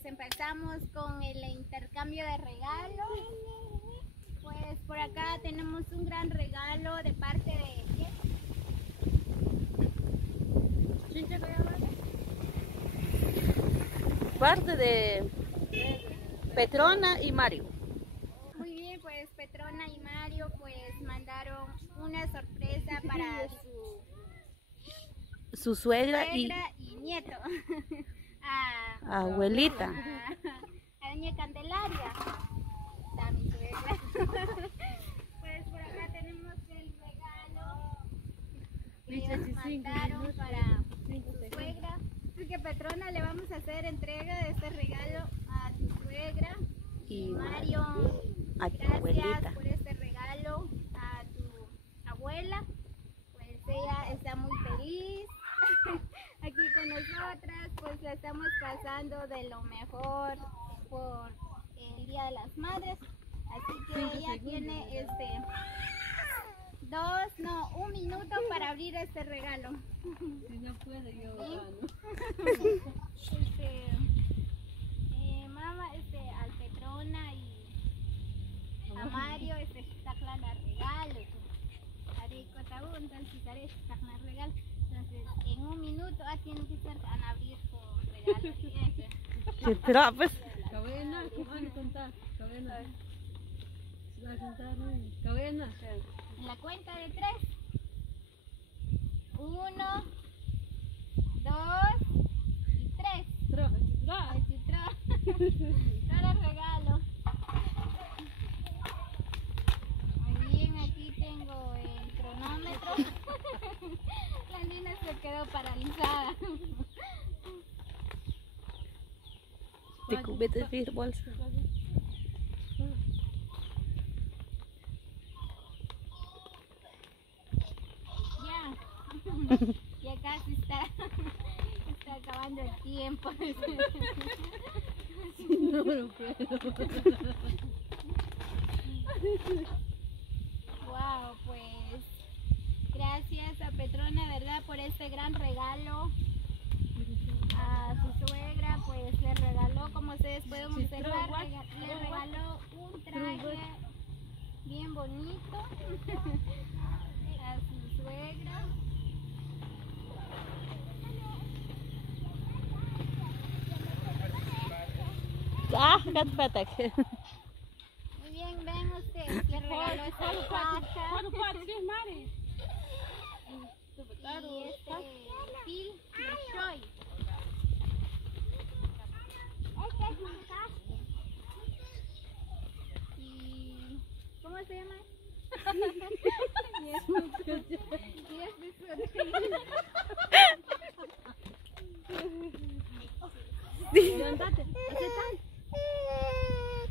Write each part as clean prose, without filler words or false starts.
pues empezamos con el intercambio de regalos. Pues por acá tenemos un gran regalo de parte de... Parte de Petrona y Mario. Muy bien, pues Petrona y Mario pues mandaron una sorpresa para Su suegra y nieto. abuelita. A doña Candelaria. Está mi suegra. Pues por acá tenemos el regalo que ellos mandaron para su suegra. Así que Petrona, le vamos a hacer entrega de este regalo a tu suegra. Y Mario, a tu gracias abuelita por este regalo a tu abuela. Pues ella está muy feliz aquí con nosotras, pues la estamos pasando de lo mejor por el Día de las Madres. Así que ella tiene un minuto para abrir este regalo. Si no puede, yo gano. Mamá, al Petrona y a Mario, está claro regalo. Haré cotabú, entonces haré regalo. Entonces, en un minuto tienen que estar a abrir su regalo. pues. Cabena, van a contar. Cabena. Se va a contar, cabena. En la cuenta de 3. 1, 2 y 3. Cada regalo. Muy bien, aquí tengo el cronómetro. La nena se quedó paralizada. Te cubete de bolsa. Ya casi está acabando el tiempo. No lo puedo. Wow, pues gracias a Petrona, ¿verdad? Por este gran regalo. A su suegra, pues le regaló, como ustedes pueden observar, le regaló un traje bien bonito a su suegra. Muy bien, ven ustedes, le regaló esta faja y pil de Shoy. Y ¿cómo se llama?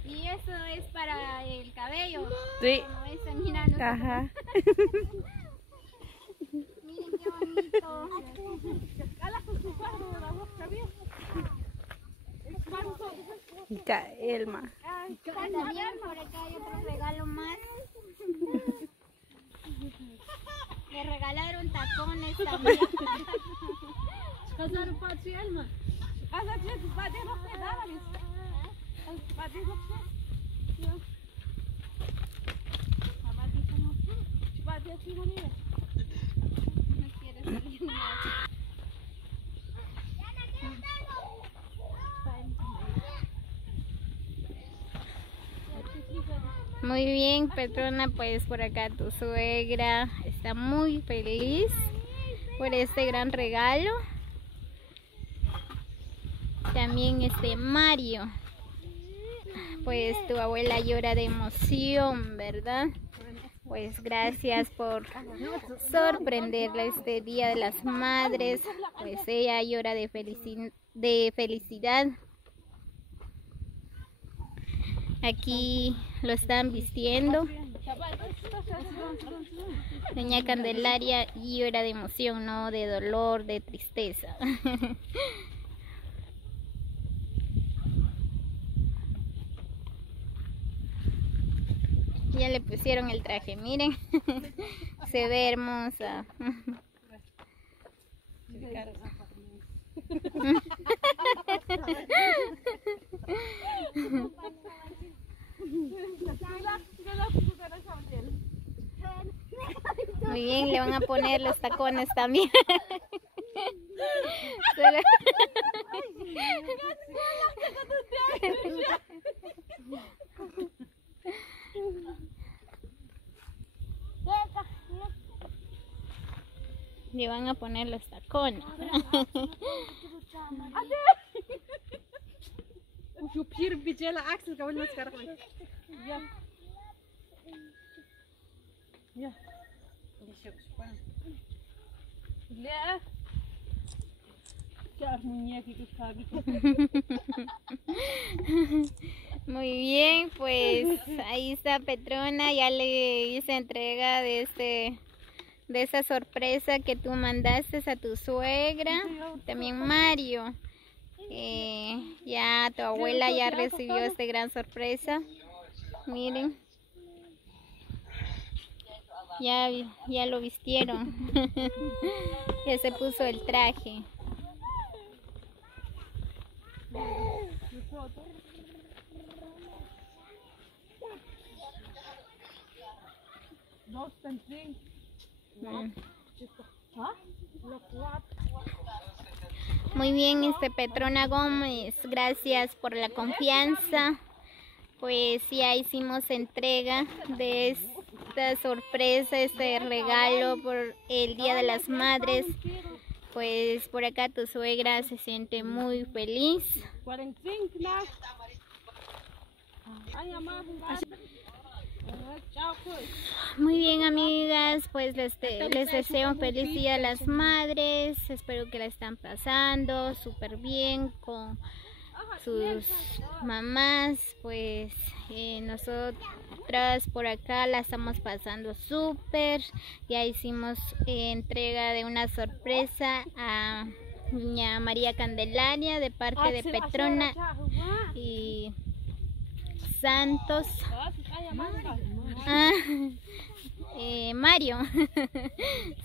Y eso es para el cabello. Sí. Como ven, mirando. Ajá. Miren qué bonito. Elma. También por acá hay otro regalo más. Le regalaron tacones también. No quiere salir más. Muy bien, Petrona, pues por acá tu suegra está muy feliz por este gran regalo. También Mario, pues tu abuela llora de emoción, ¿verdad? Pues gracias por sorprenderla este Día de las Madres, pues ella llora de felicidad. Aquí lo están vistiendo. Doña Candelaria llora de emoción, no de dolor, de tristeza. Ya le pusieron el traje, miren. Se ve hermosa. Muy bien, le van a poner los tacones también. Solo- Le van a poner los tacones. شو بير بيجيلا عكس الكوال ناس كرهوي يا يا لا تعرف منياكي كيف خابي Muy bien, pues ahí está Petrona, ya le hice entrega de esa sorpresa que tú mandaste a tu suegra, también Mario. Ya tu abuela ya recibió esta gran sorpresa. Miren, ya lo vistieron. Ya se puso el traje. Muy bien, Petrona Gómez, gracias por la confianza. Pues ya hicimos entrega de esta sorpresa, este regalo por el Día de las Madres. Pues por acá tu suegra se siente muy feliz. Muy bien, amigas, pues les deseo un feliz Día de las Madres. Espero que la están pasando súper bien con sus mamás. Pues nosotras por acá la estamos pasando súper. Ya hicimos entrega de una sorpresa a Doña María Candelaria de parte de Petrona y Santos. Mario.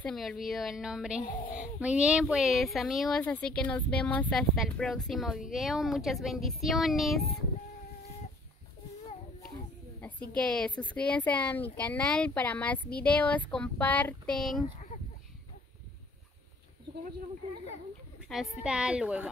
Se me olvidó el nombre. Muy bien, pues amigos, así que nos vemos hasta el próximo video. Muchas bendiciones. Así que suscríbanse a mi canal para más videos, comparten. Hasta luego.